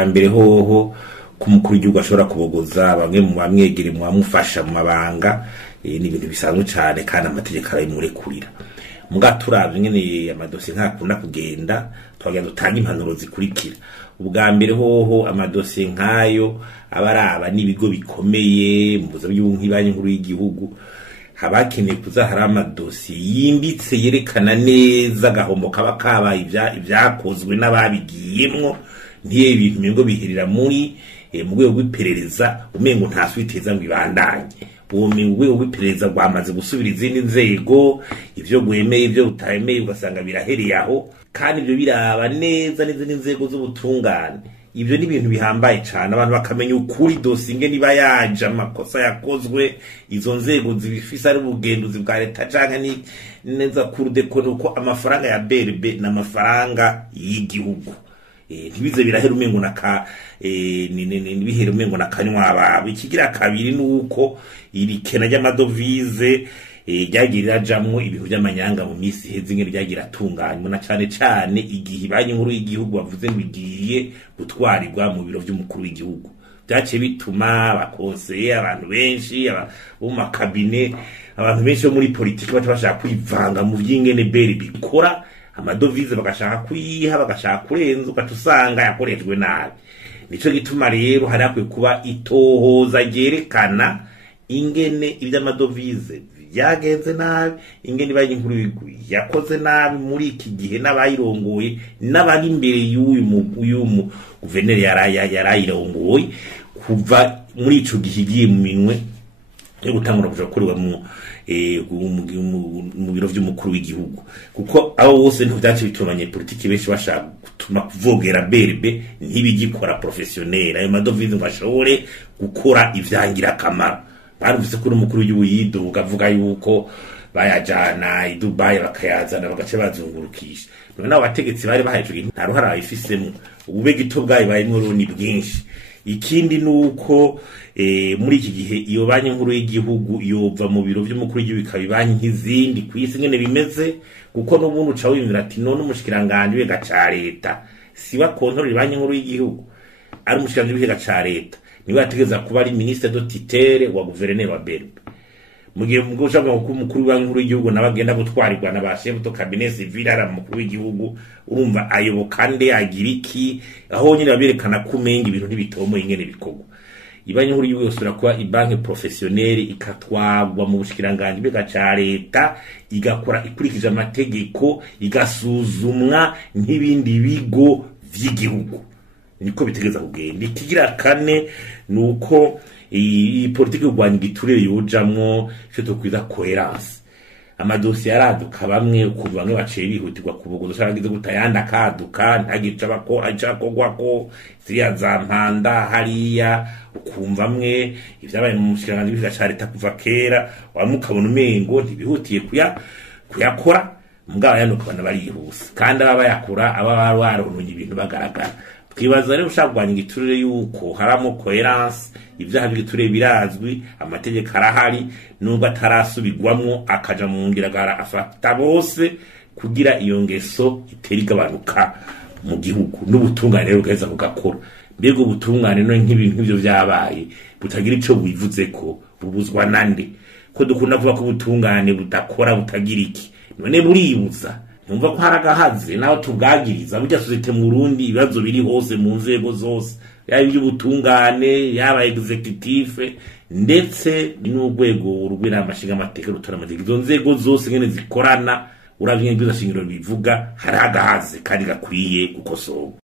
ubwa mbere hoho kumukuru w'igihugu ashobora kubogoza bamwe mu bamwegere mu bamufasha mu mabanga ni ibintu bisanzwe cyane kandi amategeko arabimurekurira mugaturabye nyene amadosiye nkakunda kugenda twagenda dutanga impanuro zikurikira ubwa mbere hoho amadosiye nkayo abaraba n'ibigo bikomeye mu buza by'unkibanye nkuru y'igihugu habakeneye kuza hari amadosiye yimbitse yerekana neza gahombo kaba kabaye ibyakozwe n'ababigiyemwo ntiye ibintu ngo bihirira muri mu rwego rw'iperereza umengo ntaswiteza ngo ibandanye uwo mu rwego rw'iperereza rwamaze gusubira izindi nzego ivyo gwemeye ivyo utameye ugasanga birahereye aho kandi ibyo biraba neza n'izindi nzego z'ubutungane ibyo ni ibintu bihambaye cyane abantu bakamenya ukuri dosiye nge niba yaje amakosa yakozwe izo nzego zibifisa ari ubugenduzi bwa leta canke ni neza kurudeko nuko amafaranga ya BRB n'amafaranga y'igihugu ntibize birahera umengo naka nibihere umengo nakanywa aba ikigira kabiri nuko irikena ry'amadovize ryagirira jamwe ibintu by'amanyanga mu misi heze ngene ryagira tunganywa na cyane igihe banki nkuru y'igihugu bavuze ngo igiye gutwarirwa mu biro by'umukuru w'igihugu byace bituma abakonseye abantu benshi bo makabine abantu benshi bo muri politiki bashaka kwivanga mu by'ingene beri bikora amadovize bagashaka kuyiha bagashaka kurenza ukatusanga yakorejwe nabi nico gituma rero hari akwiye kuba itohoza ryerekana ingene iby'amadovize yagenze nabi ingene bayi nkuru yakoze nabi muri iki gihe n'abayirongoye n'abari imbere y'uyu guverineri yarayirongoye kuva muri ico gihe giye mu minwe yo gutangura kuja gukorerwa mu biro vy'umukuru w'igihugu kuko abo bose ntibyace bitumanye politiki benshi bashaka gutuma kuvogera BRB ntibigikora professionnel ayo madovize ngo ashobore gukora ivyangira kamaro barumvise ko umukuru w'igihugu yiduga avuga yuko bayajana i Dubai bakayazana bagace bazungurukisha none abategetsi bari bahejeje nta ruhara bayifisemo ubube gito bwayo bayimwe ni bwinshi ikindi nuko muri iki gihe iyo banki nkuru y'igihugu yova mu biro by'umukuru w'igihugu bikabibanki nk'izindi kwisi ngene bimeze kuko n'ubuntu ca wimvira ati none umushikiranganje wega ca leta siwa kontrole banki nkuru y'igihugu ari umushikiranganje wega ca leta niwe ategeza kuba ari ministre de tutelle wa gouverneur wa BRB mugihe mugushabwa ko umukuru wa nkuru y'igihugu nabagenda gutwarirwa na ba chef de cabinet civil ara mukuru w'igihugu urumva ayobokande agiriki aho nyine baberekana kumenga ibintu ntibitomo ingene bikogwa ibanye nkuru y'igihugu yosura kuba ibanke professionnelle ikatwagwa mu bushikiranganje bega ca leta igakora ikurikije amategeko igasuzumwa nk'ibindi bigo vy'igihugu niko bitegeza kugenda ikigira kane nuko iyi politiki y'urwanya igiturire yujamwo cyo tukwiza coherence amadosiye araduka bamwe kuva bamwe baciye bihutirwa kubogoza cyaragize gutayanda kaduka ntagica bako acakogwa ko ziriya za mpanda hariya ukumva mwe ivyabaye mu mushikiranganje b'ika leta kuva kera wamukabona umengo ntibihutiye kuyakora mugabo yanuka bana barihuse kandi aba yakura aba baronye ibintu bagaragara twibaza rero ushagwanya igiturire yuko haramo coherence ivyaha bigiturire birazwi amategeko arahari nubwo atarasubirwamwo akaja mu ngiragara afata bose kugira iyo ngeso itera igabanuka mu gihugu n'ubutungane rero bugaheza bugakora mbega ubutungane no nk'ibintu nk'ivyo vyabaye butagira ico bivuze ko bubuzwa nande ko dukunda kuvuga ko ubutungane budakora butagira iki none buribuza numva ko haragahaze naho tubwagiriza burya societe mu Burundi ibibazo biri hose mu nzego zose yaba iby'ubutungane yaba executive ndetse n'urwego rw'iramashinga amateka rutora amategeko izo nzego zose ngene zikorana uravye n'ibyo shingiro bivuga haragahaze kandi gakwiye gukosorwa